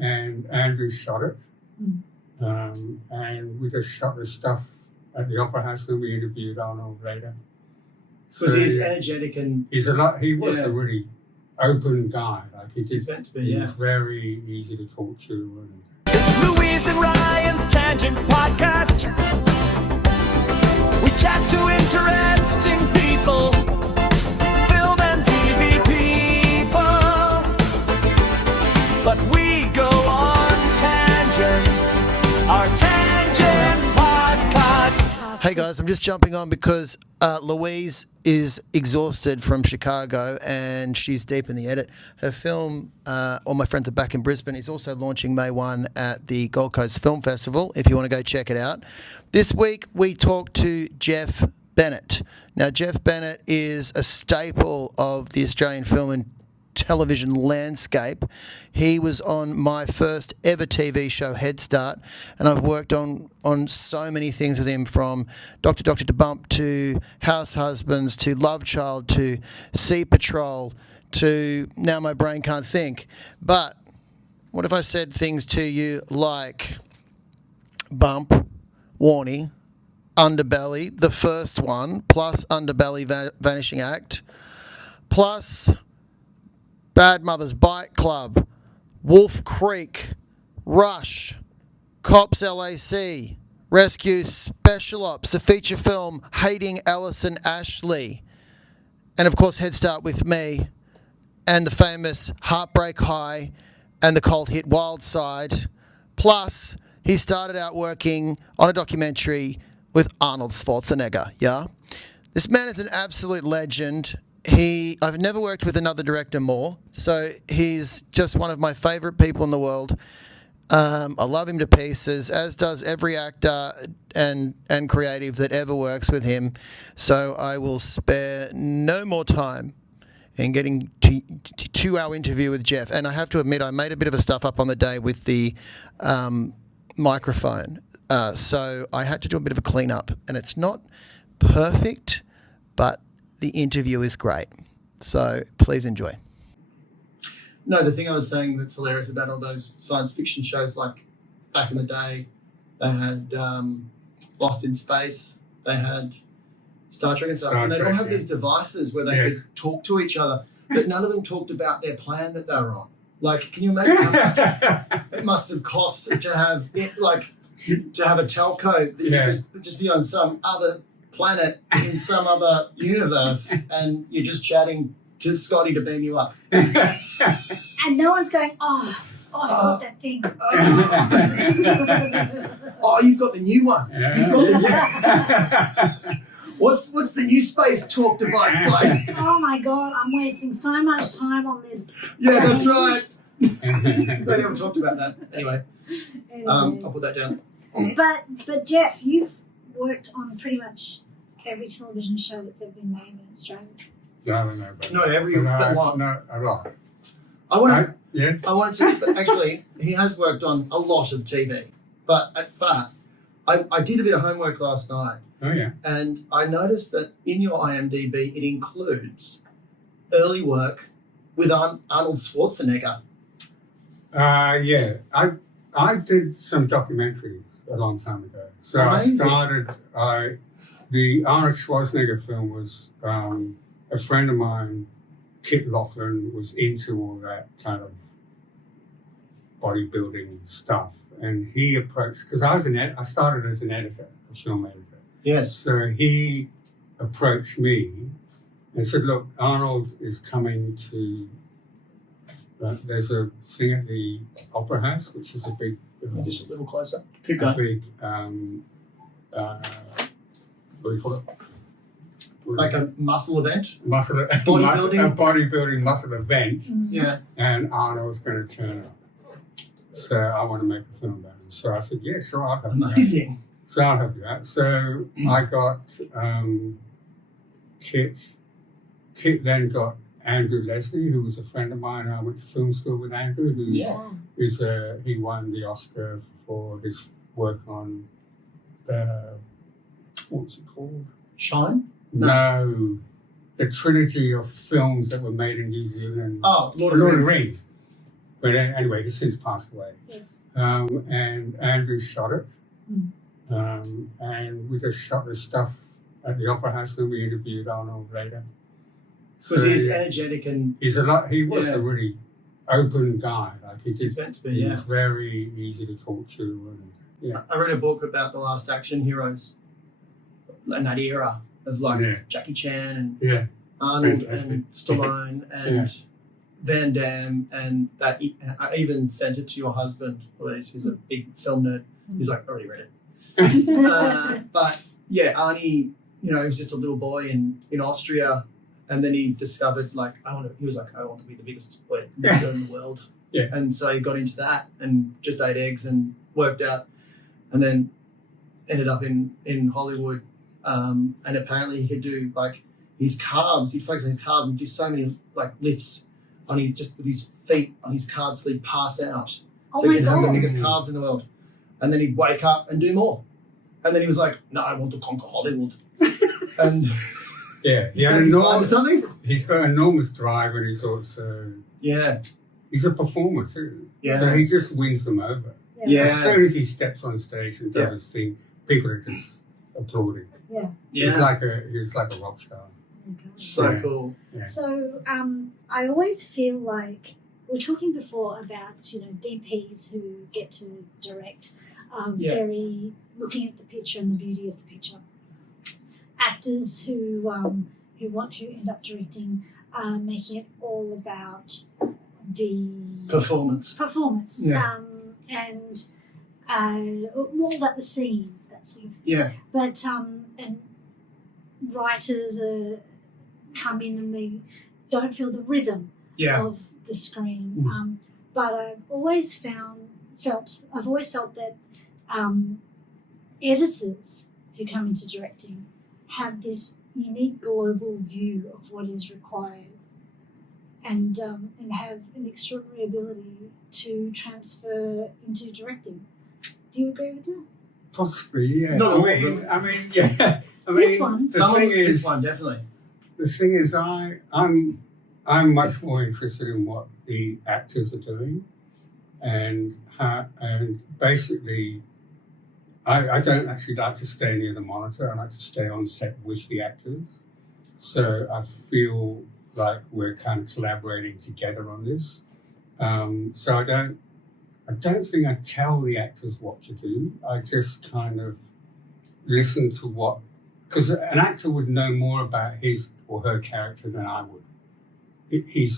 and Andrew shot it. And we just shot the stuff at the Opera House, and we interviewed Arnold later. Because he's energetic and... He was a really open guy. Like he's very easy to talk to. It's Louise and Ryan's Tangent Podcast. We chat to interesting people, film and TV people, but we go on tangents. Our Tangent Podcast. Hey guys, I'm just jumping on because Louise is exhausted from Chicago and she's deep in the edit. Her film, All My Friends Are Back in Brisbane, is also launching May 1 at the Gold Coast Film Festival, if you want to go check it out. This week we talked to Geoff Bennett. Now, Geoff Bennett is a staple of the Australian film and television landscape. He was on my first ever TV show, Head Start, and I've worked on so many things with him, from Doctor to Bump to House Husbands to Love Child to Sea Patrol to Now My Brain Can't Think. But what if I said things to you like Bump, Warnie, Underbelly, the first one, plus Underbelly Vanishing Act, plus Bad Mothers Bike Club, Wolf Creek, Rush, Cops LAC, Rescue Special Ops, the feature film Hating Alison Ashley, and of course Head Start with me, and the famous Heartbreak High and the cult hit Wild Side. Plus, he started out working on a documentary with Arnold Schwarzenegger, yeah? This man is an absolute legend. I've never worked with another director more, so he's just one of my favourite people in the world. I love him to pieces, as does every actor and creative that ever works with him. So I will spare no more time in getting to our interview with Geoff. And I have to admit, I made a bit of a stuff up on the day with the microphone. So I had to do a bit of a clean up, and it's not perfect, but the interview is great. So please enjoy. No, the thing I was saying that's hilarious about all those science fiction shows, like back in the day, they had Lost in Space, they had Star Trek and stuff, and they'd all have these devices where they could talk to each other, but none of them talked about their plan that they were on. Like, can you imagine how much it must have cost to have it, like, to have a telco that you could just be on some other planet in some other universe, and you're just chatting to Scotty to beam you up. And no one's going, I forgot that thing. You've got the new one. Yeah. You've got the new What's the new space talk device like? Oh my God, I'm wasting so much time on this. Yeah, that's right. They haven't talked about that. Anyway, I'll put that down. But Geoff, you've worked on pretty much every television show that's ever been made in Australia. No, but not every, but what? No, a lot. I want to. Actually, he has worked on a lot of TV, but I did a bit of homework last night. Oh yeah. And I noticed that in your IMDb it includes early work with Arnold Schwarzenegger. Yeah, I did some documentaries a long time ago. So Amazing. The Arnold Schwarzenegger film was a friend of mine, Kit Lachlan, was into all that kind of bodybuilding stuff, and he approached, because I started as an editor, a film editor. Yes. So he approached me and said, "Look, Arnold is coming to. There's a thing at the Opera House, which is a big, just a little closer. Keep going. Big, what do you call it? Like a muscle event? Bodybuilding? A bodybuilding muscle event. Yeah. And Arnold's going to turn up. So I want to make a film about him. So I said, yeah, sure, I'll help you out. Amazing. So I'll help you out. So I got Kit. Kit then got Andrew Leslie, who was a friend of mine. I went to film school with Andrew, he won the Oscar for his work on what was it called? Shine? No. The trilogy of films that were made in New Zealand. Oh, Lord of the Rings. But anyway, he's since passed away. Yes. And Andrew shot it. Mm. And we just shot this stuff at the Opera House, and we interviewed Arnold later. Because he's yeah, energetic and he was a really open guy. Like he's meant to be. he Yeah. was very easy to talk to, and yeah. I read a book about the last action heroes in that era of like Yeah. Jackie Chan and Yeah. Arnold Fantastic. and Stallone and Van Damme, and that I even sent it to your husband, who's a big film nerd. He's like, already read it. But yeah, Arnie, he was just a little boy in Austria, and then he discovered I want to be the biggest boy in the world. Yeah. And so he got into that and just ate eggs and worked out, and then ended up in Hollywood. And apparently he could do his calves. He'd focus on his calves and do so many lifts on with his feet on his calves till he'd pass out. Oh So my he could have the God. biggest calves in the world. And then he'd wake up and do more. And then he was like, no, I want to conquer Hollywood. And Yeah, he set his mind to something. he's got enormous drive, and he's also Yeah. he's a performer too. Yeah. So he just wins them over. Yeah. As soon as he steps on stage and does his thing, people are just applauding. Yeah. He's Yeah. like a rock star. So Yeah. cool. Yeah. So I always feel like we were talking before about DPs who get to direct, Yeah. very looking at the picture and the beauty of the picture. Actors who want to end up directing, making it all about the Performance. performance, Yeah. and all about the scene, that sort of thing. Yeah. But and writers come in and they don't feel the rhythm Yeah. of the screen. Mm. But I've always felt that editors who come into directing have this unique global view of what is required, and have an extraordinary ability to transfer into directing. Do you agree with that? Possibly, yeah. Not all of I them. mean, yeah. I This mean, one. This one, definitely. the thing is, I'm much more interested in what the actors are doing, and basically, I don't actually like to stay near the monitor. I like to stay on set with the actors. So I feel like we're kind of collaborating together on this. So I don't think I tell the actors what to do. I just kind of listen to what, because an actor would know more about his or her character than I would. He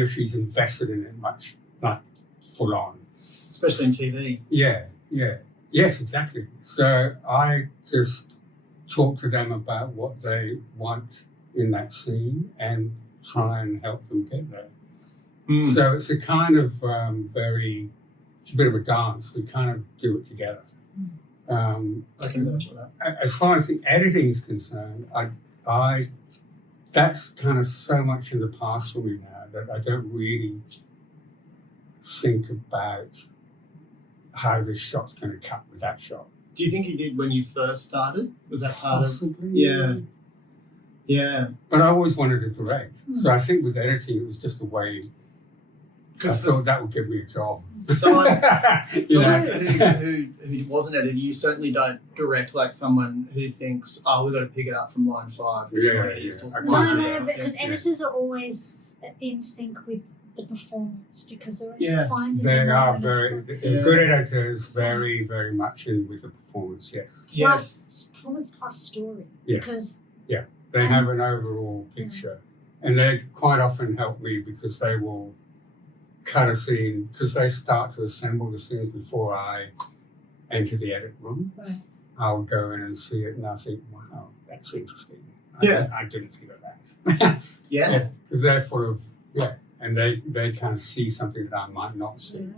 or she's invested in it much, like full on. Especially in TV. Yeah. Yes, exactly. So I just talk to them about what they want in that scene and try and help them get there. Mm. So it's a kind of it's a bit of a dance. We kind of do it together. I can vouch for that. As far as the editing is concerned, I that's kind of so much in the past for me now that I don't really think about how this shot's going to cut with that shot. Do you think you did when you first started? Was that part of? Possibly. Yeah. But I always wanted to direct. So I think with editing, it was just a way. I Because thought that would give me a job. someone, You someone know? who wasn't edited, you certainly don't direct like someone who thinks, oh, we've got to pick it up from line 5. Yeah, It is yeah. till I No, can't do no, that. because Yeah. editors are always in sync with the performance because they're always Yeah. finding They the are moment. good editors, very, very much in with the performance, yes. Yes. Plus performance plus story. Yeah. Because They have an overall picture. And they quite often help me because they will cut a scene, because they start to assemble the scenes before I enter the edit room. right. I'll go in and see it and I'll think, wow, that's interesting. Yeah. I didn't think of that. Yeah. Because they're full of, and they kind of see something that I might not see. Right.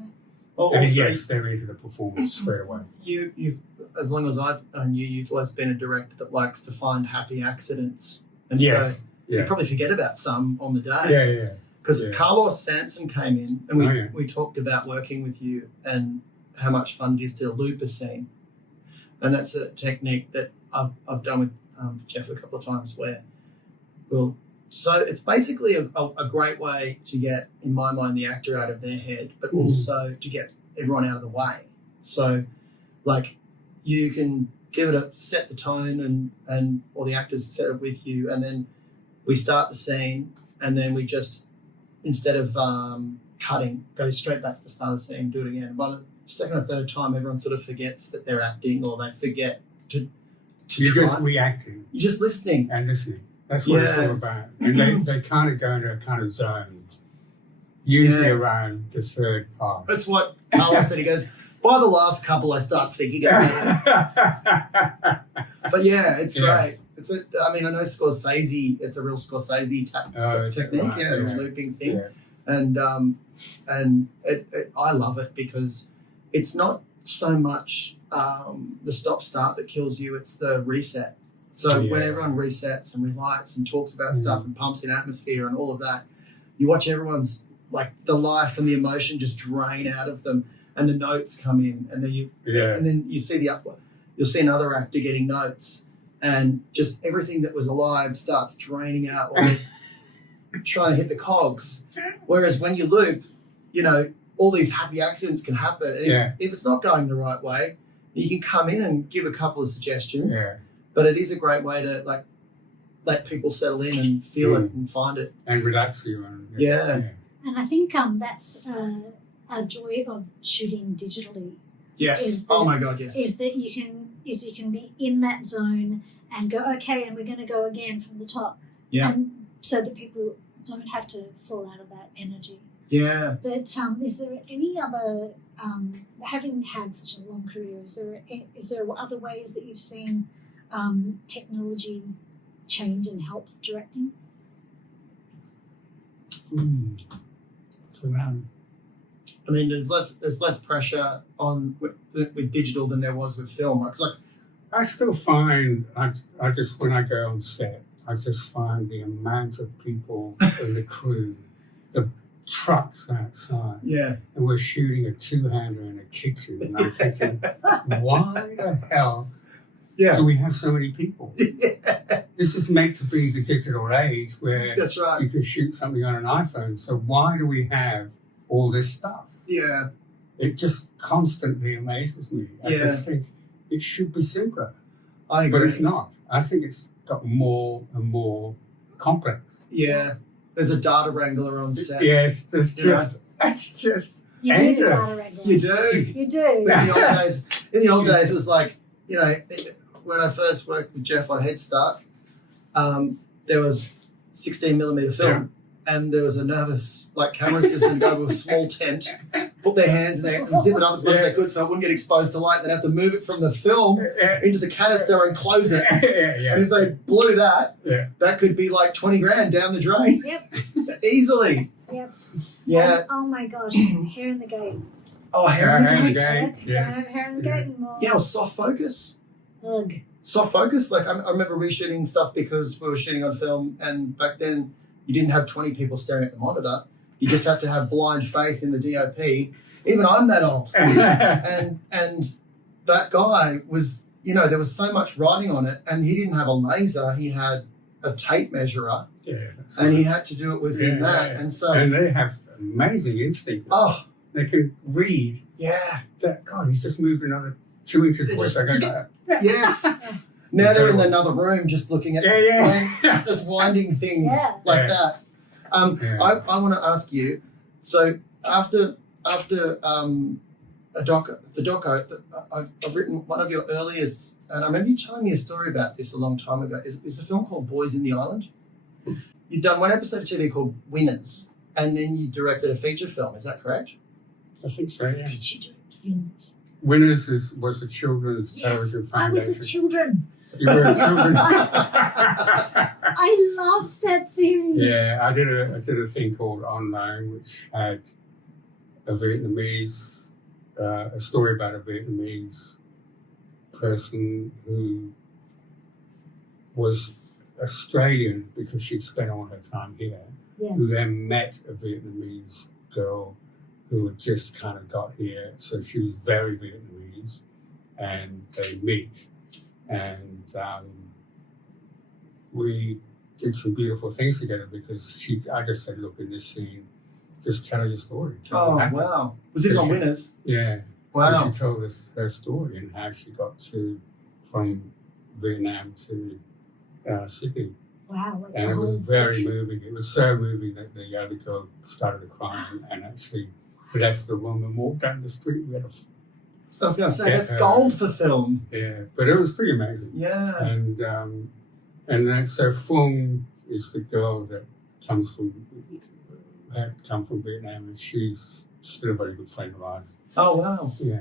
Well, And also, yes, they're into the performance straight away. you've as long as I've known you, you've always been a director that likes to find happy accidents, and Yes. so you Yeah. probably forget about some on the day. Yeah. Because Yeah. Carlos Sanson came in and Oh, yeah. we talked about working with you and how much fun it is to loop a scene. And that's a technique that I've done with Geoff a couple of times where we'll So it's basically a great way to get, in my mind, the actor out of their head, but also to get everyone out of the way. So, like, you can give it set the tone and or the actors set it with you, and then we start the scene, and then we just, instead of cutting, go straight back to the start of the scene and do it again. By the second or third time, everyone sort of forgets that they're acting, or they forget to You're try. just reacting You're just listening. and listening. That's what it's all about. And they kind of go into a kind of zone, usually around the third part. That's what Carlos said. He goes, by the last couple, I start thinking about it. But yeah, it's great. I mean, I know Scorsese. It's a real Scorsese technique. Right, The looping thing, Yeah. and I love it because it's not so much the stop-start that kills you. It's the reset. So when everyone resets and relights and talks about stuff and pumps in atmosphere and all of that, you watch everyone's, like, the life and the emotion just drain out of them, and the notes come in, and then you see you'll see another actor getting notes, and just everything that was alive starts draining out, or they're trying to hit the cogs. Whereas when you loop, all these happy accidents can happen. And if it's not going the right way, you can come in and give a couple of suggestions. Yeah. But it is a great way to, like, let people settle in and feel it and find it. And relax you. And And I think that's a joy of shooting digitally. Yes. Oh my God, yes. Is that you can be in that zone and go, okay, and we're going to go again from the top. Yeah. And so that people don't have to fall out of that energy. Yeah. But is there any other, having had such a long career, is there other ways that you've seen technology change and help directing? I mean, there's less pressure on with digital than there was with film, right? 'Cause, like, I still find, I just, when I go on set, I just find the amount of people in the crew, the trucks outside, yeah, and we're shooting a two-hander in a kitchen, and I'm thinking, why the hell do we have so many people? This is meant to be the digital age where that's right. you can shoot something on an iPhone, so why do we have all this stuff? Yeah, It just constantly amazes me. I just think it should be simpler, I agree. but it's not. I think it's got more and more complex. Yeah, there's a data wrangler on set. Yes, there's You know? just, it's just You do endless. data wrangling. You do. You do. In the old days, it was like, when I first worked with Geoff on Head Start, there was 16mm film, and there was a nervous, like, camera assistant go to a small tent, put their hands in there and zip it up as much as they could so it wouldn't get exposed to light. They'd have to move it from the film into the canister and close it. And if they blew that, that could be like 20 grand down the drain. Yep. Easily. Yep. Yeah. And, oh my gosh, hair in the gate. Oh, hair in the Hair in the gate. gate. Don't have hair in the gate anymore. Yeah, or soft focus. Ugh. Soft focus. Like, I remember reshooting stuff because we were shooting on film, and back then you didn't have 20 people staring at the monitor. You just had to have blind faith in the DOP. Even I'm that old. And that guy was, there was so much writing on it, and he didn't have a laser. He had a tape measurer, and he had to do it within that. And so, and they have amazing instinct. oh, They can read yeah, that. God, he's just moved another 2 inches away. So I go, yes. Now they're in another room just looking at just winding things like that. I want to ask you, so after the doco, I've written one of your earliest, and I remember you telling me a story about this a long time ago. Is the film called Boys in the Island? You've done one episode of TV called Winners, and then you directed a feature film. Is that correct? I think so, yeah. Did you direct Winners? Winners was a children's television I foundation. was the children. You were a children. I loved that series. Yeah, I did a thing called Online, which had a Vietnamese, a story about a Vietnamese person who was Australian because she'd spent all her time here, who then met a Vietnamese girl who had just kind of got here. So she was very Vietnamese, and they meet. And we did some beautiful things together because I just said, look, in this scene, just tell your story. Tell Oh, what happened. wow. Was this on Winners? Yeah. Wow. So she told us her story and how she got from Vietnam to Sydney. Wow. Like And the it was whole very picture. moving. It was so moving that the other girl started to cry and actually left the room and walked down the street. We had I was going to say, Yeah. that's gold for film. but it was pretty amazing. Yeah. And then so Fung is the girl that had come from Vietnam, and she's still a very good friend of ours. Oh, wow. Yeah.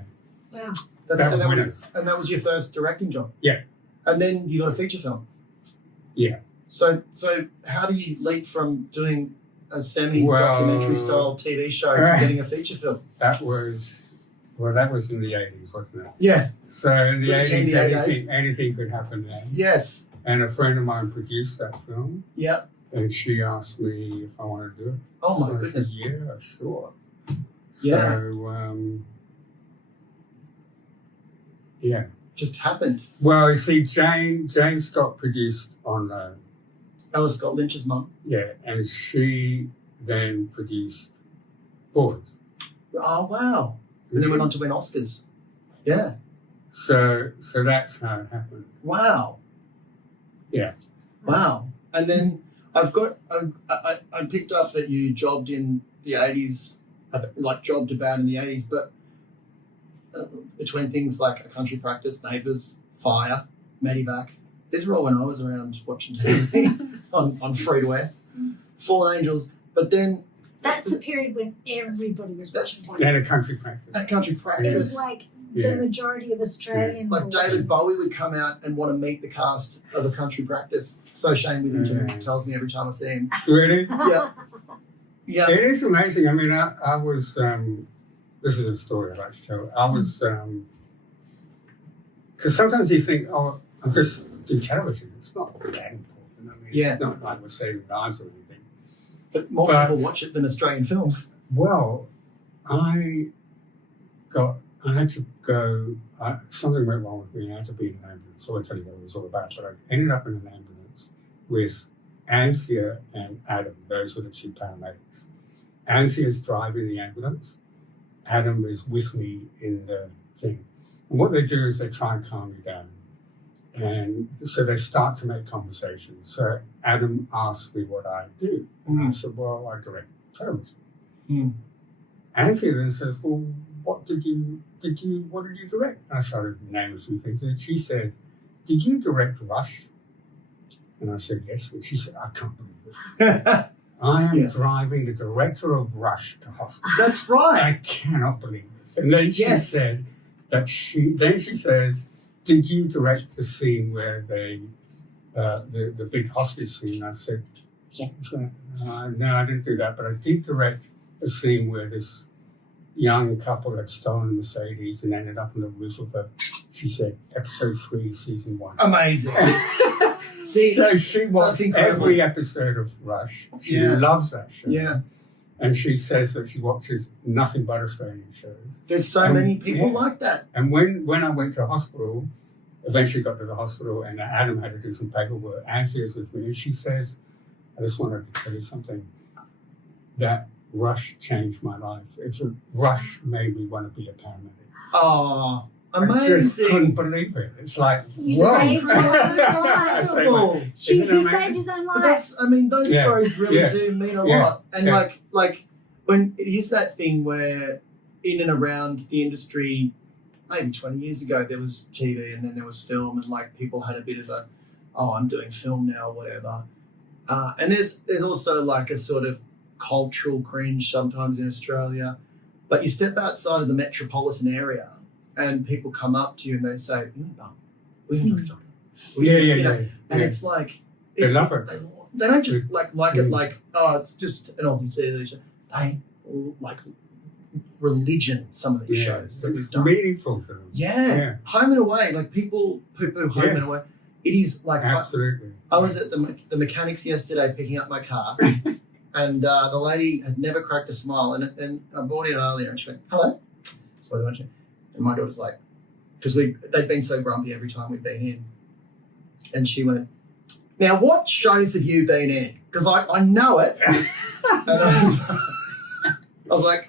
Wow. And that was your first directing job? Yeah. And then you got a feature film? Yeah. So how do you leap from doing a semi-documentary style TV show to getting a feature film? That was in the 80s, wasn't it? Yeah. So in the For the 80s, TBA days. anything could happen then. Yes. And a friend of mine produced that film, Yep. and she asked me if I wanted to do it. Oh, my So I goodness. said, yeah, sure. Yeah. So, yeah. Just happened. Well, you see, Jane Scott produced on Ella Scott Lynch's mum. yeah, and she then produced Boys. Oh, wow. And then went on to win Oscars. Yeah. So that's how it happened. Wow. Yeah. Wow. And then I picked up that you jobbed in the 80s, jobbed about in the 80s, but between things like A Country Practice, Neighbours, Fire, Medivac, these were all when I was around watching TV on free to air. Fallen Angels, but then That's the period when everybody was watching And A Country Practice. A Country It was Practice, like Yeah. the majority of Australians. like were David watching. Bowie would come out and want to meet the cast of A Country Practice. So Shane Withington Yeah. tells me every time I see him. Really? Yeah. Yeah. It is amazing. I mean, I was, this is a story I like to tell. I was, because sometimes you think, oh, I'm just doing television. It's not that important. I mean, Yeah. It's not like we're saving lives or anything. But more But- people watch it than Australian films. Well, I had to go, something went wrong with me. I had to be in an ambulance. I won't tell you what it was all about, but I ended up in an ambulance with Anthea and Adam. Those were the two paramedics. Anthea's driving the ambulance. Adam is with me in the thing. And what they do is they try and calm me down. And so they start to make conversations. So Adam asked me what I do. And I said, well, I direct television. Mm. Anthea then says, well, what did you direct? And I started naming a few things. And she said, did you direct Rush? And I said, yes. And she said, I can't believe it. I am Yeah. driving the director of Rush to hospital. That's right. I cannot believe this. And then she Yes. said that she says, did you direct the scene where they, the big hostage scene? I said, Yeah. No, I didn't do that, but I did direct a scene where this young couple had stolen a Mercedes and ended up on the roof of a, she said, episode 3, season 1. Amazing. See, So she that's watched incredible. every episode of Rush. She Yeah. loves that show. Yeah. And she says that she watches nothing but Australian shows. There's so many people like that. And when I went to hospital, eventually got to the hospital, and Adam had to do some paperwork. Anthea's with me, and she says, I just wanted to tell you something. That Rush changed my life. Rush made me want to be a paramedic. Oh, I just couldn't amazing. believe it. It's like, You whoa. saved my life. I saved my- Incredible. He Isn't it saved amazing? his own But life. that's, those Yeah. stories really Yeah. do mean a Yeah. lot. And Yeah. like when it is that thing where in and around the industry, maybe 20 years ago, there was TV and then there was film, and like people had a bit of a, oh, I'm doing film now, whatever. And there's also like a sort of cultural cringe sometimes in Australia. But you step outside of the metropolitan area and people come up to you and they say, Yeah. and it's like They love it. They don't just like it Mm. like, oh, it's just an Aussie TV show. They like religion some of these shows that we've It's done. meaningful to them. Yeah. Home and Away, like people poo-poo Home and Yes. Away. It is like Absolutely. I was at the mechanics yesterday picking up my car, and the lady had never cracked a smile, and I bought in earlier, and she went, "Hello." So I went, and my daughter's like, because they'd been so grumpy every time we'd been in, and she went, Now, what shows have you been in? Because I know it. And I was like,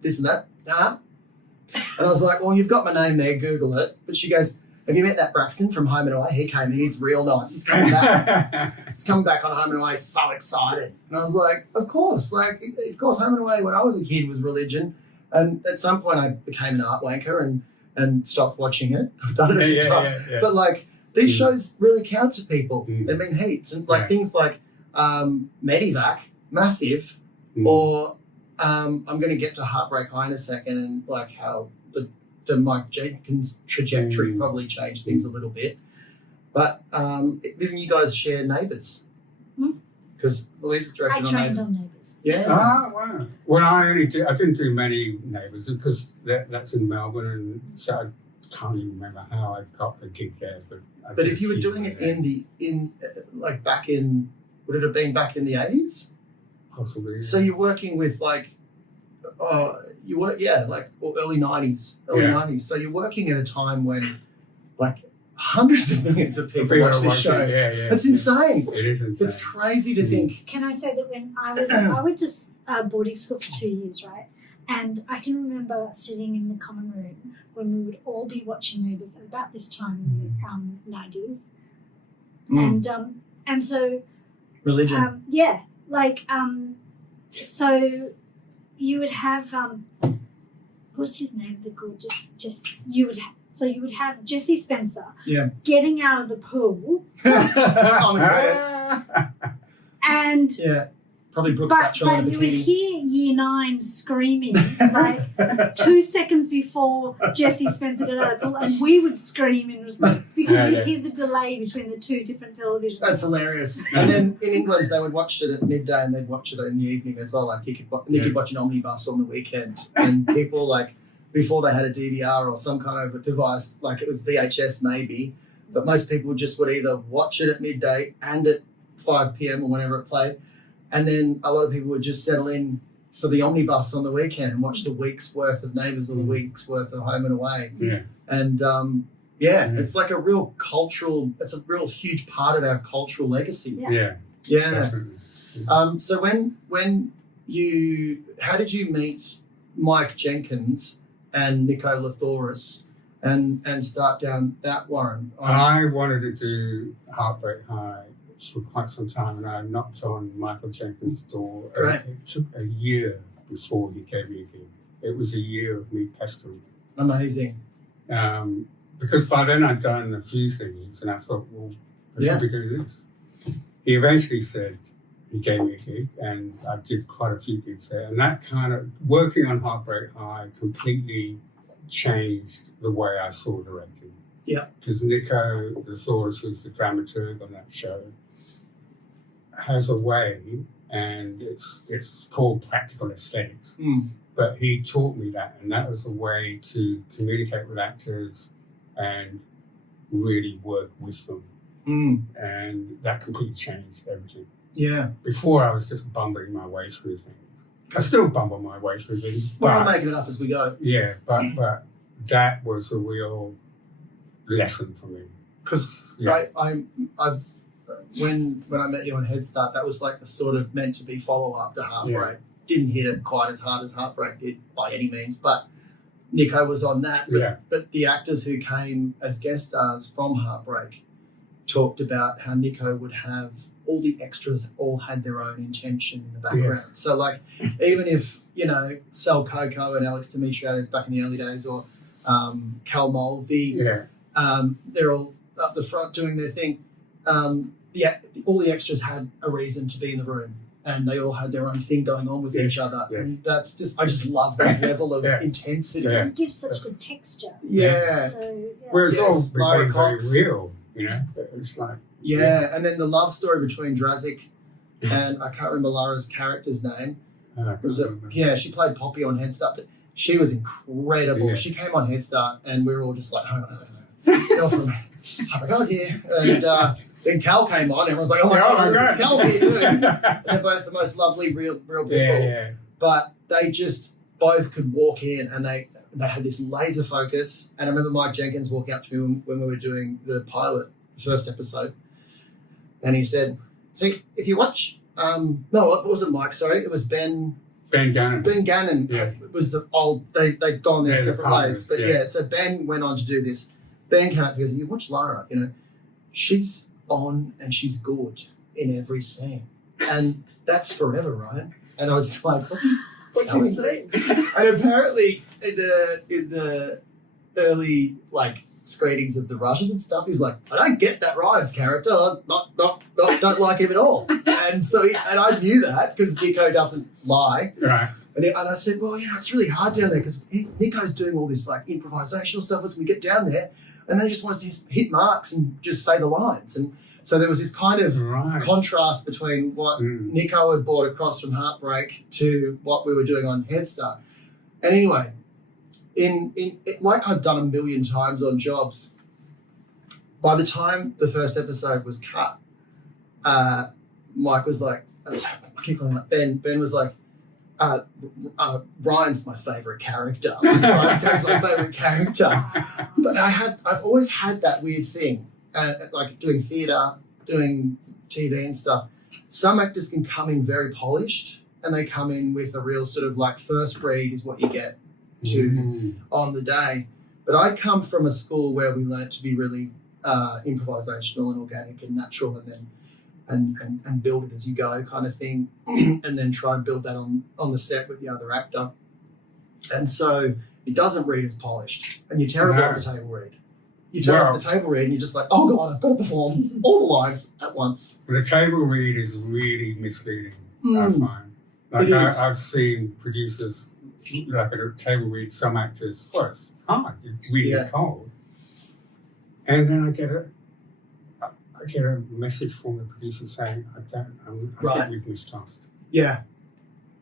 this and that. And I was like, well, you've got my name there, Google it. But she goes, have you met that Braxton from Home and Away? He came in, he's real nice. He's coming back. He's coming back on Home and Away, so excited. And I was like, of course, Home and Away when I was a kid was religion. And at some point I became an art wanker and stopped watching it. I've done it a few times. Yeah. But like these shows really count to people. They mean heaps. And like things like Medivac, massive, or I'm going to get to Heartbreak High in a second and like how the Mike Jenkins trajectory probably changed things a little bit. But even you guys share Neighbours. Because Louise is directing on trained Neighbours. on Neighbours. Yeah. Ah, wow. Well, I didn't do many Neighbours because that's in Melbourne, and so I can't even remember how I got the gig there. But if you were doing it would it have been back in the 80s? Possibly. Yeah. So you're working with like early 90s. So you're working at a time when like hundreds of millions of people watch this show. Yeah. It's insane. It is insane. It's crazy to think. Can I say that when I went to boarding school for 2 years, right? And I can remember sitting in the common room when we would all be watching Neighbours at about this time in the 90s. And so religion. So you would have what's his name? The gorgeous you would have Jesse Spencer getting out of the pool On the credits. and Probably Brooks Satchel in a but you would bikini. hear Year 9 screaming like 2 seconds before Jesse Spencer got out of the pool, and we would scream in response because you'd hear the delay between the two different televisions. That's hilarious. And then in England, they would watch it at midday and they'd watch it in the evening as well. Like you could watch an omnibus on the weekend, and people like before they had a DVR or some kind of a device, like it was VHS maybe, but most people would either watch it at midday and at 5 p.m. or whenever it played. And then a lot of people would just settle in for the omnibus on the weekend and watch the week's worth of Neighbours or the week's worth of Home and Away. Yeah. And it's like a real huge part of our cultural legacy. Yeah. Definitely. So how did you meet Mike Jenkins and Nico Lathoris and start down that Warren? I wanted to do Heartbreak High for quite some time, and I knocked on Michael Jenkins' door. Right. It took a year before he gave me a gig. It was a year of me pestering him. Amazing. Because by then I'd done a few things, and I thought, well, I should be doing this. He eventually said he gave me a gig, and I did quite a few gigs there. And that kind of, working on Heartbreak High completely changed the way I saw directing. Yeah. Because Nico Lathoris, who's the dramaturg on that show, has a way, and it's called practical aesthetics. But he taught me that, and that was a way to communicate with actors and really work with them. And that completely changed everything. Yeah. Before, I was just bumbling my way through things. I still bumble my way through things. We're all making it up as we go. Yeah, but that was a real lesson for me. Because I've when I met you on Head Start, that was like the sort of meant to be follow up to Heartbreak. Didn't hit it quite as hard as Heartbreak did by any means, but Nico was on that. But the actors who came as guest stars from Heartbreak talked about how Nico would have all the extras all had their own intention in the background. Yes. So like even if, Sal Coco and Alex Dimitriades back in the early days, or Cal Mulvey, they're all up the front doing their thing. All the extras had a reason to be in the room, and they all had their own thing going on with each other. Yes. And I just love that level of intensity. It gives such good texture. Yeah. So, Where it's all Lyra become very Cox. real, It's like... And then the love story between Drazik and I can't remember Lara's character's name. She played Poppy on Head Start, but she was incredible. Yeah. She came on Head Start, and we were all just like, girl from Heartbreak here. And then Cal came on, and everyone's like, oh my God, Cal's here too. They're both the most lovely, real people. Yeah. But they just both could walk in, and they had this laser focus. And I remember Mike Jenkins walking up to me when we were doing the pilot, the first episode. And he said, see, if you watch, no, it wasn't Mike, sorry, it was Ben Gannon. Ben Gannon. Yes. Was the old, they'd gone their Yeah, the separate ways. partners, But yeah. so Ben went on to do this. Ben came up and goes, you watch Lara, you know, she's on and she's good in every scene. And that's forever, Ryan. And I was like, what's he saying? And apparently in the early like screenings of the rushes and stuff, he's like, I don't get that Ryan's character. I don't like him at all. And so and I knew that because Nico doesn't lie. Right. And I said, well, you know, it's really hard down there because Nico's doing all this like improvisational stuff as we get down there, and they just want us to hit marks and just say the lines. And so there was this kind of contrast between what Nico had brought across from Heartbreak to what we were doing on Head Start. And anyway, in like I've done a million times on jobs, by the time the first episode was cut, Mike was like, I keep calling him Ben was like, Ryan's my favourite character. Ryan's my favourite character. But I've always had that weird thing, like doing theatre, doing TV and stuff. Some actors can come in very polished, and they come in with a real sort of like first read is what you get to on the day. But I come from a school where we learnt to be really improvisational and organic and natural, and then and build it as you go kind of thing, and then try and build that on the set with the other actor. And so it doesn't read as polished, and you're terrible at the table read. You turn up the table read and you're just like, oh God, I've got to perform all the lines at once. The table read is really misleading, I find. Like I've seen producers like at a table read some actors, well, it's hard, it's really cold. And then I get a message from the producer saying, I think we've mistasked. Yeah.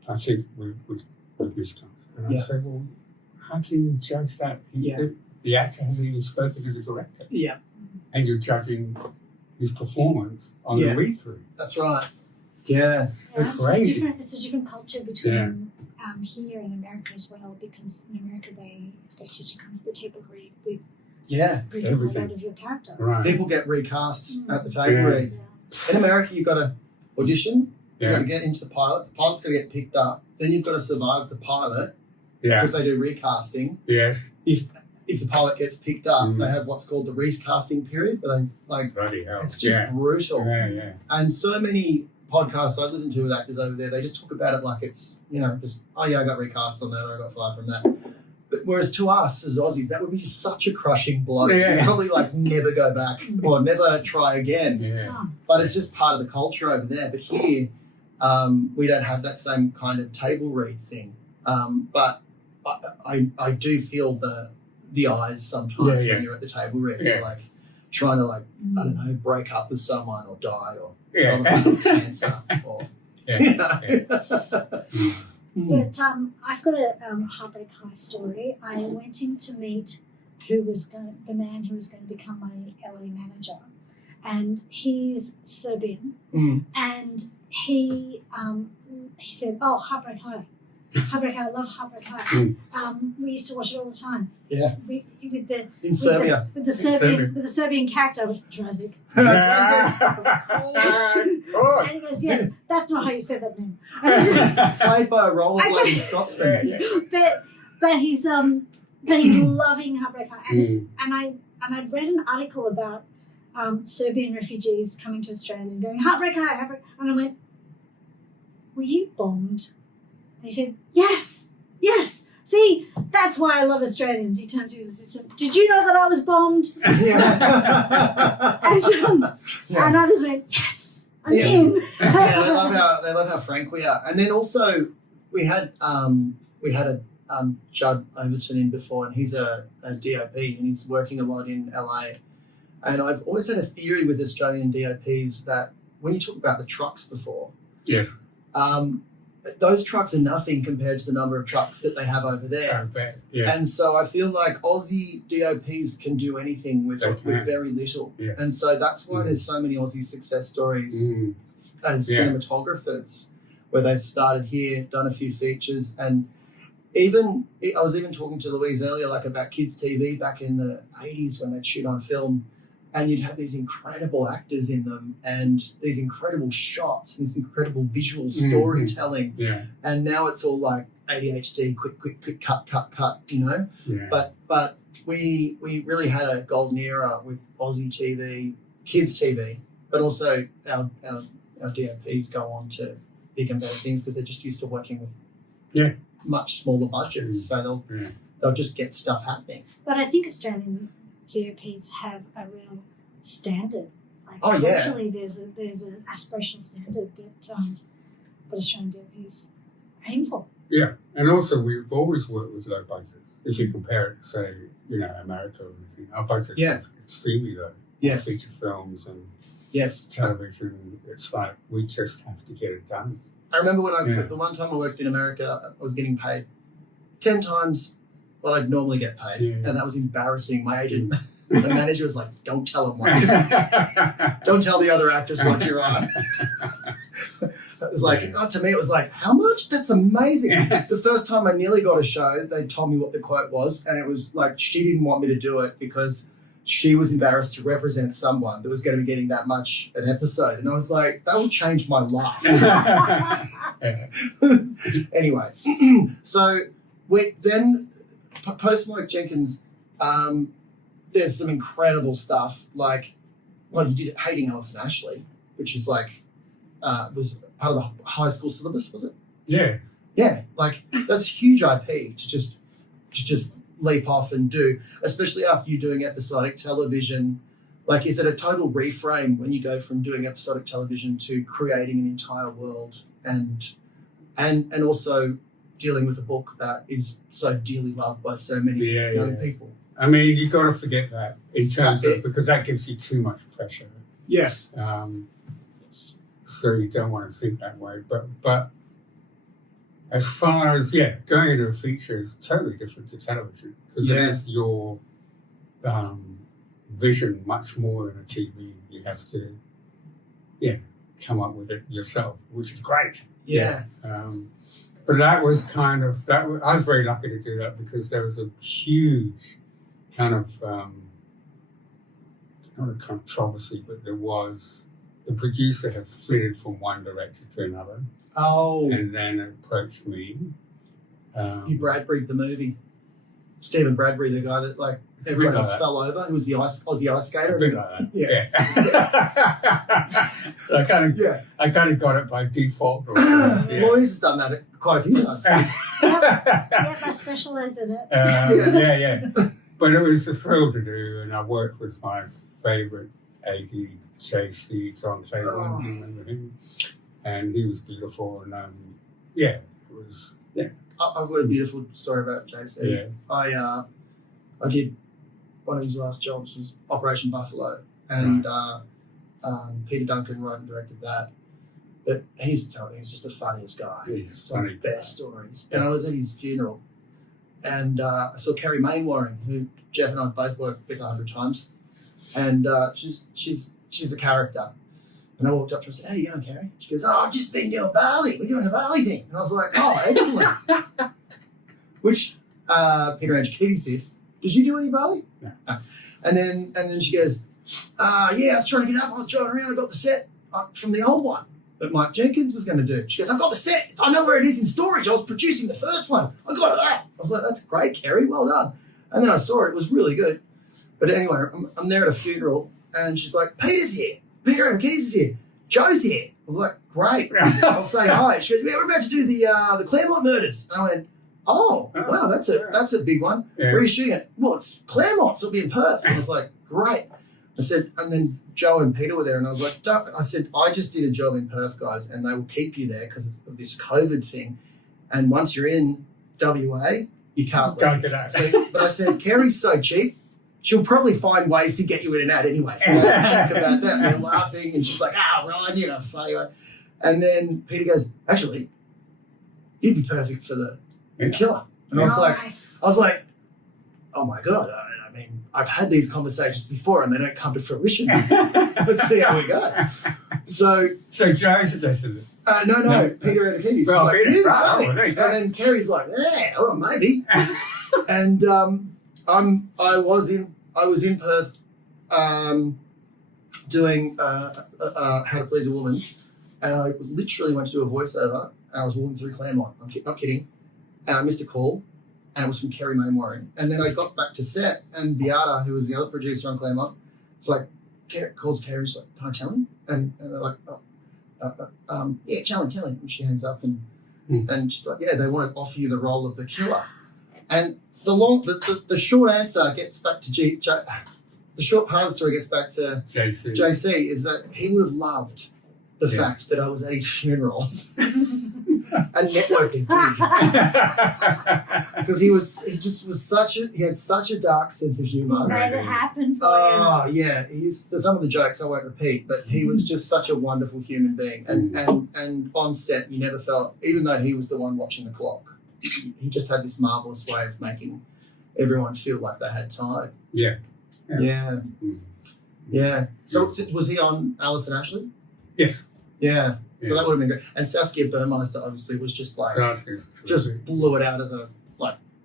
I think we've mistasked. And I say, well, how can you judge that? The actor hasn't even spoken to the director. Yeah. And you're judging his performance on the read-through. That's right. Yeah. It's crazy. It's a different culture between here and America as well, because in America they expect you to come to the table read with pretty much out of your character. Right. People get recast at the table read. Yeah. In America, you've got to audition. You've got to get into the pilot. The pilot's got to get picked up. Then you've got to survive the pilot because they do recasting. Yes. If the pilot gets picked up, they have what's called the recasting period, where they like it's just brutal. Yeah. And so many podcasts I listen to with actors over there, they just talk about it like it's, you know, just, oh yeah, I got recast on that, or I got fired from that. But whereas to us as Aussies, that would be such a crushing blow. You'd probably like never go back or never try again. Yeah. But it's just part of the culture over there. But here, we don't have that same kind of table read thing. But I do feel the eyes sometimes when you're at the table read. You're like trying to like, I don't know, break up with someone or die or tell them they've got cancer or you know. But I've got a Heartbreak High story. I went in to meet the man who was going to become my LA manager, and he's Serbian, and he said, "Oh, Heartbreak High, Heartbreak High, I love Heartbreak High." We used to watch it all the time. Yeah, with the in Serbia, with the Serbian character, Drazic. And he goes, yes, that's not how you said that name. Played by a rollerblading Scotsman. But he's loving Heartbreak High. And I read an article about Serbian refugees coming to Australia and going, Heartbreak High, and I went, were you bombed? And he said, yes. See, that's why I love Australians. He turns to his assistant, did you know that I was bombed? And I just went, yes, I'm in. They love how frank we are. And then also we had a Judd Overton in before, and he's a DOP, and he's working a lot in LA. And I've always had a theory with Australian DOPs that when you talk about the trucks before, those trucks are nothing compared to the number of trucks that they have over there. And so I feel like Aussie DOPs can do anything with very little. And so that's why there's so many Aussie success stories as cinematographers, where they've started here, done a few features. And I was even talking to Louise earlier, like about kids TV back in the 80s when they'd shoot on film. and you'd have these incredible actors in them and these incredible shots and this incredible visual storytelling. Yeah. And now it's all like ADHD, quick, cut, you know. Yeah. But we really had a golden era with Aussie TV, kids TV, but also our DOPs go on to big and better things because they're just used to working with much smaller budgets, so they'll just get stuff happening. But I think Australian DOPs have a real standard. Like culturally, there's an aspirational standard that Australian DOPs aim for. Yeah, and also we've always worked with low budgets. If you compare it to, say, America or anything, our budgets are extremely low. Yes. Feature films and yes, television, it's like we just have to get it done. I remember when the one time I worked in America, I was getting paid 10 times what I'd normally get paid, and that was embarrassing. My agent, the manager was like, "Don't tell him what. Don't tell the other actors what you're on." It was like, to me, it was like, how much? That's amazing. The first time I nearly got a show, they told me what the quote was, and it was like she didn't want me to do it because she was embarrassed to represent someone that was going to be getting that much an episode. And I was like, that will change my life. Anyway, so then post Mike Jenkins, there's some incredible stuff like, well, you did Hating Alison Ashley, which is like, was part of the high school syllabus, was it? Yeah. Yeah, like that's huge IP to just leap off and do, especially after you're doing episodic television. Like, is it a total reframe when you go from doing episodic television to creating an entire world and also dealing with a book that is so dearly loved by so many young people? I mean, you've got to forget that in terms of, because that gives you too much pressure. Yes. So you don't want to think that way. But as far as, going into a feature is totally different to television because it is your vision much more than a TV. You have to, come up with it yourself, which is great. Yeah. But that was kind of, I was very lucky to do that because there was a huge kind of, not a controversy, but there was, the producer had flitted from one director to another. Oh. And then approached me. You Bradbury'd the movie. Stephen Bradbury, the guy that like everyone else fell over, who was the Aussie ice skater. A bit like that. So I kind of got it by default. Louise has done that quite a few times. I specialise in it. Yeah. But it was a thrill to do, and I worked with my favourite AD, JC, John Claiborne, you remember him? And he was beautiful, and it was, I've got a beautiful story about JC. Yeah. I did one of his last jobs was Operation Buffalo, and Peter Duncan wrote and directed that. But he used to tell me he was just the funniest guy. He's funny. The best stories. And I was at his funeral, and I saw Kerry Mainwaring, who Geoff and I both worked with 100 times, and she's a character. And I walked up to her and said, "How you going, Kerry?" She goes, "Oh, I've just been doing Bali. We're doing the Bali thing." And I was like, "Oh, excellent." Which Peter Andrew did. Did you do any Bali? No. And then she goes, "Yeah, I was trying to get up. I was driving around. I got the set from the old one that Mike Jenkins was going to do." She goes, "I got the set. I know where it is in storage. I was producing the first one. I got it up." I was like, "That's great, Kerry. Well done." And then I saw it. It was really good. But anyway, I'm there at a funeral, and she's like, "Peter's here. Peter and Keys is here. Joe's here." I was like, "Great. I'll say hi." She goes, "Yeah, we're about to do the Claremont murders." And I went, "Oh, wow, that's a big one. Yeah. Where are you shooting it?" "Well, it's Claremont, so it'll be in Perth." And I was like, "Great." I said, and then Joe and Peter were there, and I was like, I said, "I just did a job in Perth, guys, and they will keep you there because of this COVID thing. And once you're in WA, you can't leave." Can't get out. So, but I said, "Kerry's so cheap, she'll probably find ways to get you in and out anyway." So don't panic about that. And they're laughing, and she's like, "Ryan, you're a funny one." And then Peter goes, "Actually, you'd be perfect for the killer." And I was like, "Oh my God. I mean, I've had these conversations before and they don't come to fruition. Let's see how we go." So Joe suggested it. No, Peter Anakides. Well, like, Peter, and then Kerry's like, maybe. And I was in Perth doing How to Please a Woman, and I literally went to do a voiceover, and I was walking through Claremont. I'm not kidding, and I missed a call, and it was from Kerry Mainwaring. And then I got back to set, and Beata, who was the other producer on Claremont, was like, calls Kerry, she's like, "Can I tell him?" And they're like, "Yeah, tell him." And she hangs up, and she's like, "Yeah, they want to offer you the role of the killer." And the short answer gets back to the short part of the story gets back to JC is that he would have loved the fact that I was at his funeral and networking because he had such a dark sense of humor. Made it happen for Oh yeah, there's some of the jokes I won't repeat, but he was just such a wonderful human being, and on set you never felt, even though he was the one watching the clock, he just had this marvelous way of making everyone feel like they had time. Yeah. So was he on Alice and Ashley? Yes. Yeah. So that would have been great. And Saskia Burmeister obviously was just like just blew it out of the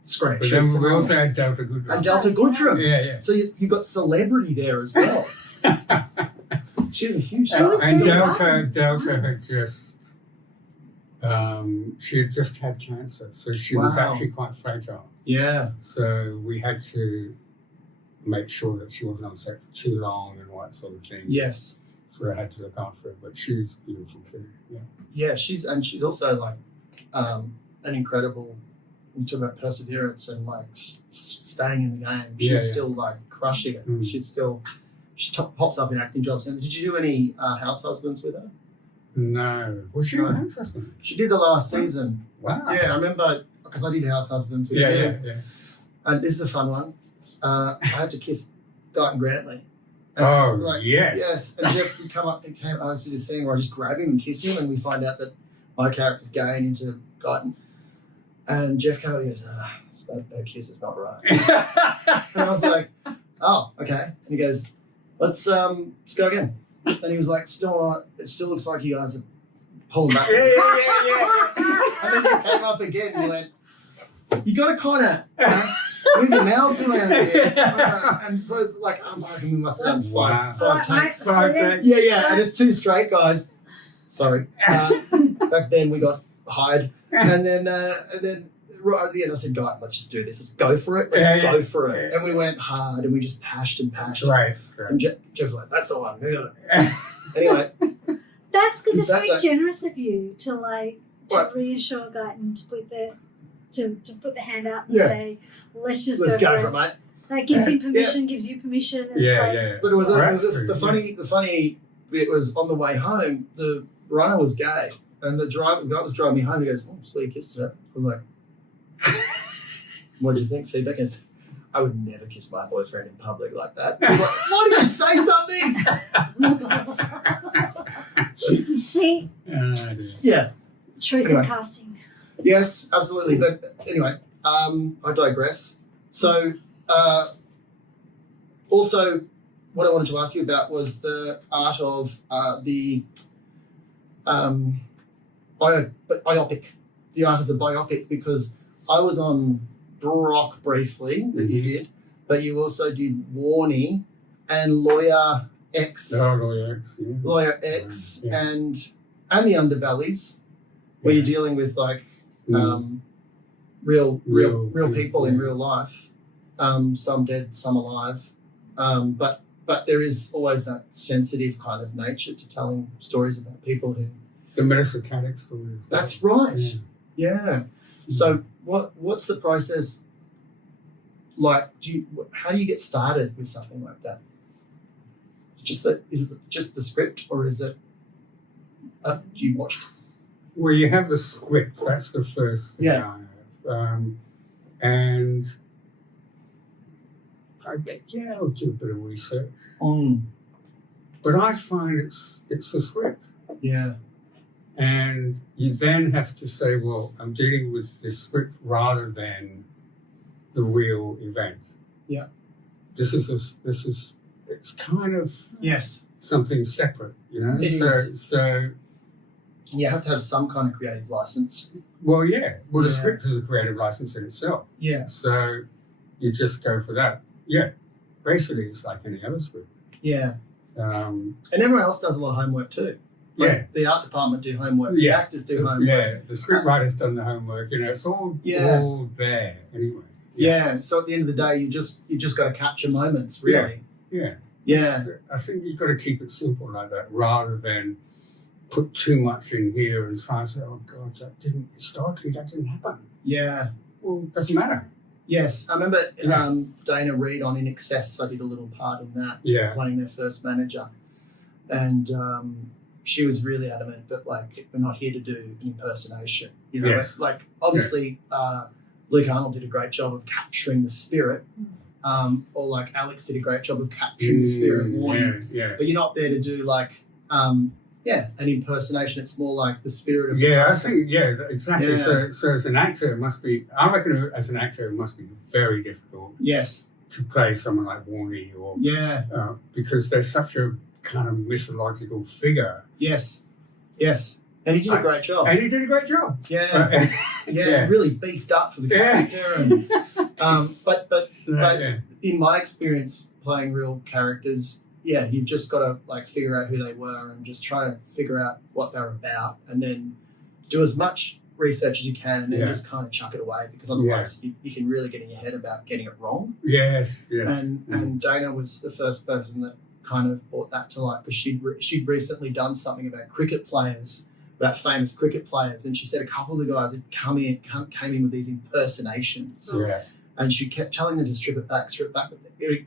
screen. But then we also had Delta Goodrum. And Delta Goodrum. Yeah. So you got celebrity there as well. She was a huge star. And Delta had just she had just had cancer, so she was actually quite fragile. Yeah. So we had to make sure that she wasn't on set for too long and all that sort of thing. Yes. So I had to look after her, but she's beautiful too. Yeah. Yeah, she's also like an incredible. You talk about perseverance and like staying in the game. She's still like crushing it. She pops up in acting jobs. And did you do any House Husbands with her? No. Was she a House Husband? She did the last season. Wow. Yeah, I remember because I did House Husbands with her. Yeah. And this is a fun one. I had to kiss Guyton Grantley. And yes. And Geoff would come up and came over to the scene where I just grab him and kiss him, and we find out that my character's gay and into Guyton. And Geoff came up and goes, that kiss is not right. And I was like, oh, okay. And he goes, let's go again. And he was like, still not, it still looks like you guys are pulling back. Yeah. And then you came up again and you went, you got to kind of move your mouths around a bit. And so, like, I reckon we must have done five takes. Yeah. And it's two straight guys. Sorry. Back then we got hired. And then right at the end I said, guys, let's just do this. Let's go for it. Let's go for it. And we went hard and we just pashed. Right. And Geoff was like, that's the one. We got it. Anyway. That's good. That's very generous of you to reassure Guyton to put the hand up and say, let's go for it, mate. That gives him permission, gives you permission. Yeah. But it was the funny bit was on the way home, the runner was gay, and the guy was driving me home. He goes, "Oh, so you kissed her?" I was like, "What do you think?" Feedback is, I would never kiss my boyfriend in public like that. I was like, why did you say something? See? Yeah. Truth in casting. Yes, absolutely. But anyway, I digress. So, also, what I wanted to ask you about was the art of the biopic, the art of the biopic, because I was on Brock briefly that you did, but you also did Warnie and Lawyer X. Lawyer X and the Underbellies, where you're dealing with like real people in real life, some dead, some alive, but there is always that sensitive kind of nature to telling stories about people who the meritocratic stories. That's right. Yeah. So what's the process like? How do you get started with something like that? Is it just the script, or is it do you watch? Well, you have the script. That's the first thing I have. And I'll do a bit of research. But I find it's the script. Yeah. And you then have to say, well, I'm dealing with the script rather than the real event. Yeah. It's kind of something separate, you know? It is. So you have to have some kind of creative license. Well, yeah. Well, the script is a creative license in itself. Yeah. So you just go for that. Yeah. Basically, it's like any other script. Yeah. And everyone else does a lot of homework too. Like Yeah. the art department do homework. The Yeah. actors do homework. Yeah, the scriptwriter's done the homework. It's all there anyway. Yeah. So at the end of the day, you just got to capture moments, really. Yeah. Yeah. I think you've got to keep it simple like that, rather than put too much in here and try and say, "Oh God, that didn't happen." Yeah. Well, it doesn't matter. Yes, I remember Yeah. Dana Reed on In Excess. I did a little part in that, Yeah. playing their first manager, and she was really adamant that like we're not here to do an impersonation. You know, Yes. like obviously Luke Arnold did a great job of capturing the spirit, or like Alex did a great job of capturing the spirit of Warning. Yeah. But you're not there to do like an impersonation. It's more like the spirit of the Yeah, I person. think, exactly. Yeah. So as an actor, I reckon as an actor, it must be very difficult Yes. to play someone like Warney because they're such a kind of mythological figure. Yes. And he did a great job. And he did a great job. Yeah. Yeah. Really beefed up for the character. And, but in my experience playing real characters, you've just got to like figure out who they were and just try to figure out what they're about, and then do as much research as you can, and then just kind of chuck it away, because otherwise you can really get in your head about getting it wrong. Yes. And Dana was the first person that kind of brought that to light, because she'd recently done something about cricket players, about famous cricket players, and she said a couple of the guys had came in with these impersonations, and she kept telling them to strip it back, but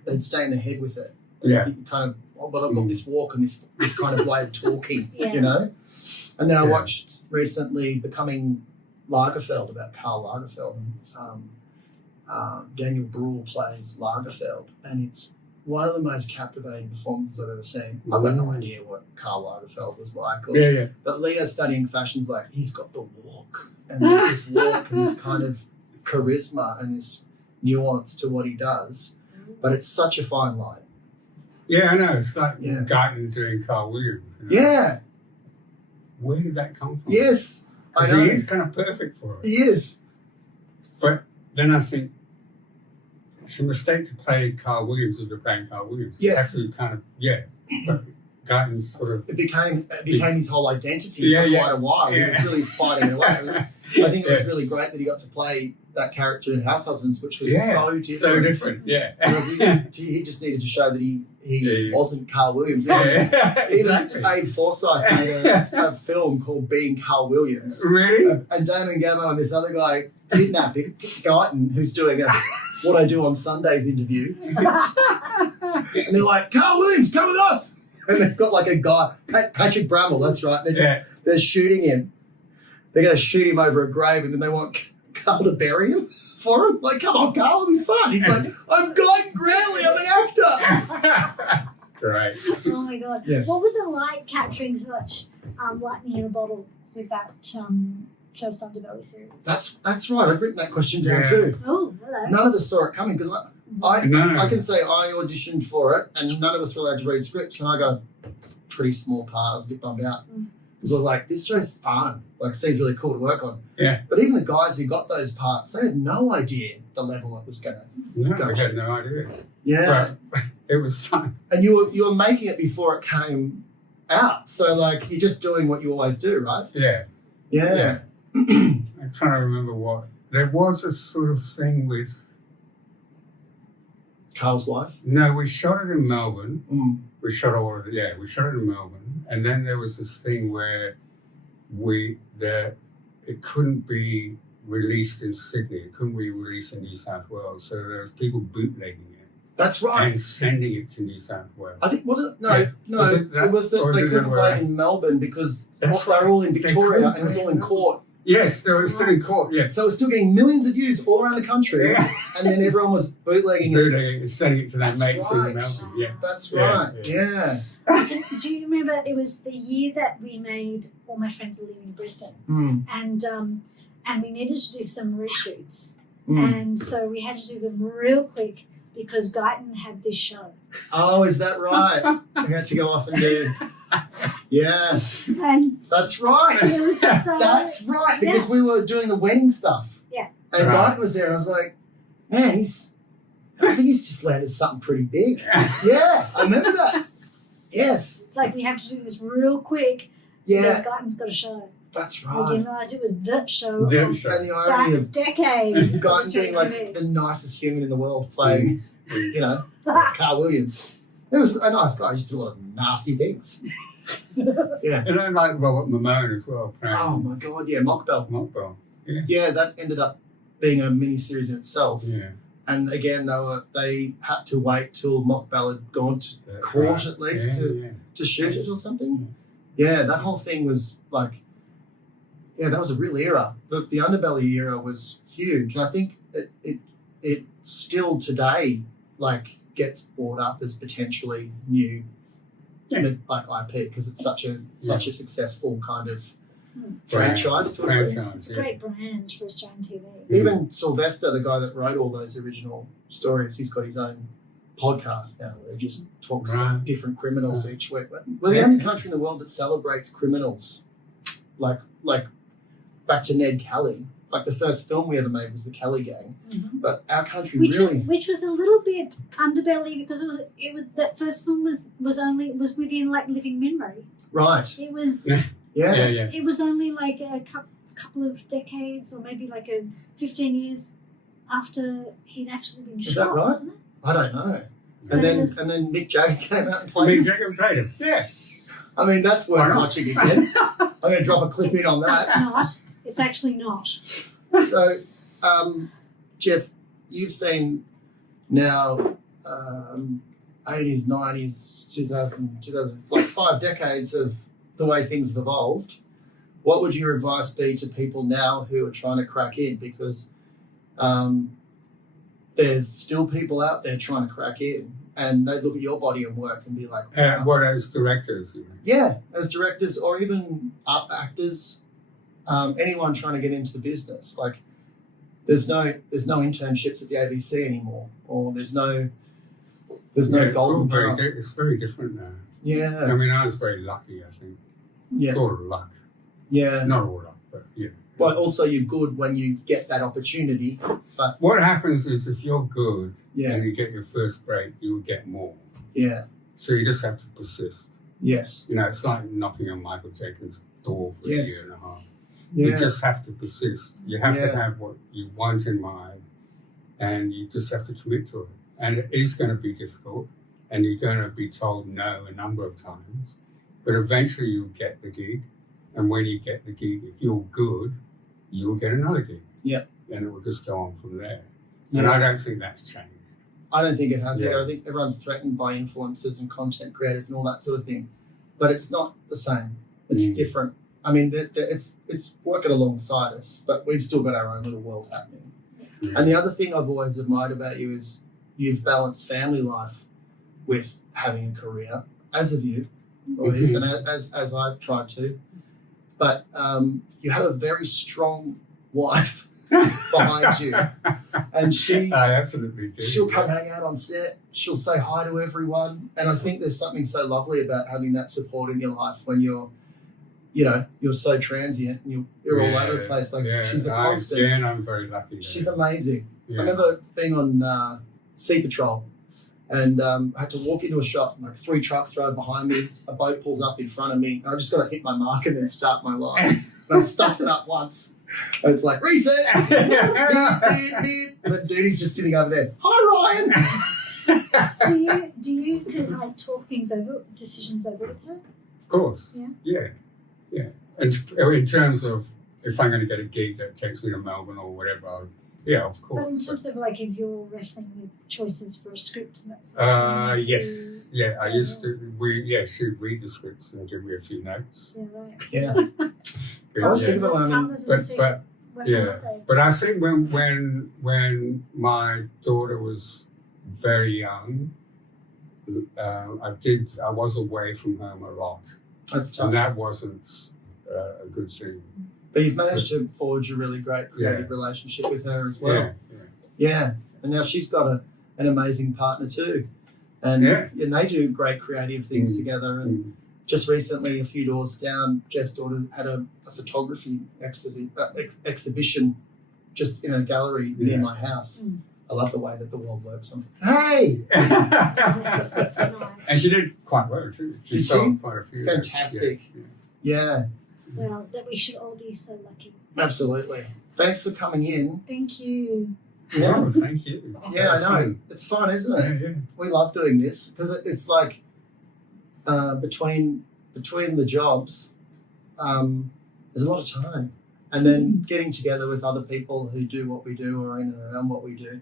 they'd stay in their head with it. Yeah. You kind of, but I've got this walk and this kind of way of talking, Yeah. you know. And then I watched recently Becoming Lagerfeld, about Karl Lagerfeld, and Daniel Bruhl plays Lagerfeld, and it's one of the most captivating performances I've ever seen. I've got no idea what Karl Lagerfeld was like. But Leah, studying fashion's like, he's got the walk, and this walk and this kind of charisma and this nuance to what he does. But it's such a fine line. Yeah, I know. It's like Guyton doing Carl Williams. You know? Yeah. Where did that come from? Yes. I 'Cause know. he is kind of perfect for it. He is. But then I think it's a mistake to play Carl Williams if you're playing Carl Williams. Yes. It's actually kind of, but Guyton's sort of... It became his whole identity for quite a while. He was really fighting it away. I think it was really great that he got to play that character in House Husbands, which was so different. So different, Because he just needed to show that he wasn't Carl Williams. Yeah, Even exactly. Abe Forsyth made a film called Being Carl Williams. Really? And Damon Gamo and this other guy kidnapping Guyton, who's doing a What I Do on Sundays interview. And they're like, Carl Williams, come with us. And they've got like a guy, Patrick Bramwell, that's right. They're shooting him. They're going to shoot him over a grave, and then they want Carl to bury him for him. Like, come on, Carl, it'll be fun. He's like, I'm Guyton Granley, I'm an actor. Great. Oh my God. Yeah. What was it like capturing such lightning in a bottle with that First Underbelly series? That's right. I've written that question down too. Oh, hello. None of us saw it coming, because I can say I auditioned for it, and none of us were allowed to read scripts, and I got a pretty small part. I was a bit bummed out. Because I was like, this show's fun. Like, seems really cool to work on. Yeah. But even the guys who got those parts, they had no idea the level it was going to. No, Gotcha. I had no idea. Yeah. But it was fun. And you were making it before it came out. So, like, you're just doing what you always do, right? Yeah. Yeah. I'm trying to remember what. There was a sort of thing with... Carl's wife. No, we shot it in Melbourne. Mm. We shot all of it. Yeah, we shot it in Melbourne, and then there was this thing where it couldn't be released in Sydney. It couldn't be released in New South Wales. So there was people bootlegging it That's right. and sending it to New South Wales. I think, wasn't it? No, Yeah. no. Was it that, it was that or they did couldn't they play were- it in Melbourne because That's they were all in right. They Victoria couldn't and it was play all in in court. Yes, they were still in court. Yes, So it was still getting millions of views all around the country, Yeah. and then everyone was bootlegging it. bootlegging it, sending it to their That's mates in right. Melbourne. Yeah. That's Yeah, right. Yeah. Do you remember it was the year that we made All My Friends Are Living in Brisbane, and we needed to do some reshoots, and so we had to do them real quick because Guyton had this show. Oh, is that right? I had to go off and do. Yes, And that's right. it was so, That's right, because we were doing the wedding stuff. Yeah. And Right. Guyton was there, and I was like, man, I think he's just landed something pretty big. Yeah, I remember that. Yes. It's like we have to do this real quick. Yeah, Because Guyton's got a show. that's I right. didn't realise it was the show The of show. And the irony that of decade. Guyton being Straight like TV. the nicest human in the world playing, you know, Carl Williams. He was a nice guy. He just did a lot of nasty things. Yeah. And I like Robert Mamone as well. Playing Oh my God, yeah, Mockbell. Mockbell. Yeah, that ended up being a mini series in itself. Yeah. And again, they had to wait till Mockbell had gone to That's court right. at least Yeah. to shoot it or something. Yeah, that whole thing was like, yeah, that was a real era. The Underbelly era was huge, and I think it still today like gets brought up as potentially new, like IP because it's such a successful kind of franchise to it. It's a great brand for Australian TV. Even Sylvester, the guy that wrote all those original stories, he's got his own podcast now where he just talks about different criminals each week. We're the only country in the world that celebrates criminals, like back to Ned Kelly. Like the first film we ever made was the Kelly Gang, but our country which really was a little bit underbelly because it was that first film was within like living memory. right. It was Yeah. it was only like a couple of decades or maybe like 15 years after he'd actually been Is shot, that right? wasn't it? I don't know. But And it then was- and then Mick Jagger came out and I played. mean, Jacob played him. Yeah. I mean, that's Why worth not? watching again. I'm going to drop a clip in on It's that. not. It's actually not. So, Geoff, you've seen now 80s, 90s, 2000, like 5 decades of the way things have evolved. What would your advice be to people now who are trying to crack in? Because there's still people out there trying to crack in, and they look at your body and work and be like, wow. What as directors? You mean? Yeah, as directors or even actors, anyone trying to get into the business. Like, there's no internships at the ABC anymore, or there's no It's all golden path. it's very different now. Yeah, I mean, I was very lucky, I think. yeah, Sort of luck. yeah. Not all luck, but yeah. But also, you're good when you get that opportunity. But What happens is if you're good yeah, and you get your first break, you'll get more. yeah, So you just have to persist. yes, You know, it's like knocking on Michael Jenkins' door for Yes. a year and a half. yeah, You just have to persist. You have Yeah. to have what you want in mind, and you just have to commit to it. And it is going to be difficult, and you're going to be told no a number of times, but eventually you'll get the gig. And when you get the gig, if you're good, you'll get another gig. Yeah. And it will just go on from there. yeah. And I don't think that's changed. I don't think it has Yeah. either. I think everyone's threatened by influencers and content creators and all that sort of thing, but it's not the same. It's different. I mean, it's working alongside us, but we've still got our own little world happening. Yeah. And the other thing I've always admired about you is you've balanced family life with having a career, as have you, or and as I've tried to. But you have a very strong wife behind you, and I absolutely do. she'll come hang out on set. She'll say hi to everyone, and I think there's something so lovely about having that support in your life when you're so transient and you're all over the place. Like she's a constant. Again, I'm very lucky. She's amazing. Yeah. I remember being on Sea Patrol, and I had to walk into a shot. Like 3 trucks drive behind me, a boat pulls up in front of me, and I just got to hit my mark and then start my line. And I stuffed it up once. And it's like, reset! Beep, beep, beep. And then Duty's just sitting over there. Hi, Ryan! Do you like talk decisions over with her? Of course. Yeah. Yeah. And in terms of if I'm going to get a gig that takes me to Melbourne or whatever, of But in course. terms of like if you're wrestling with choices for a script and that sort of thing, Yes. to- Yeah, I used to. She'd read the scripts and give me a few notes. Yeah, right. Yeah. But, I was yeah. thinking about when I'm in, Partners in the scene. But When yeah. aren't they? But I think when my daughter was very young, I was away from home a lot, that's tough. and that wasn't a good thing. But you've managed to forge a really great creative relationship with her as well. Yeah. Yeah. And now she's got an amazing partner too. And they do great creative things together. And just recently, a few doors down, Geoff's daughter had a photography exhibition just in a gallery near my house. I love the way that the world works. Hey! Nice. And she did quite well too. She Did sold she? quite a few. Fantastic. Yeah. Well, that we should all be so lucky. Absolutely. Thanks for coming in. Thank you. Yeah. Oh, thank you. Yeah, I That's know. fun. It's fun, isn't it? Yeah, yeah. We love doing this because it's like between the jobs, there's a lot of time, and then getting together with other people who do what we do or in and around what we do.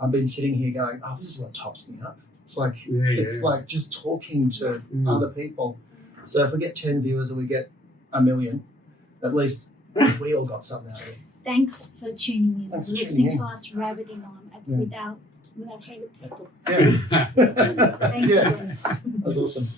I've been sitting here going, "Oh, this is what tops me up." It's like it's like just talking to other people. So if we get 10 viewers or we get 1 million, at least we all got something out of it. Thanks for tuning in, Thanks for listening tuning to us rabbiting on Yeah. with our favourite people. Yeah. Thank Yeah. you. That was awesome.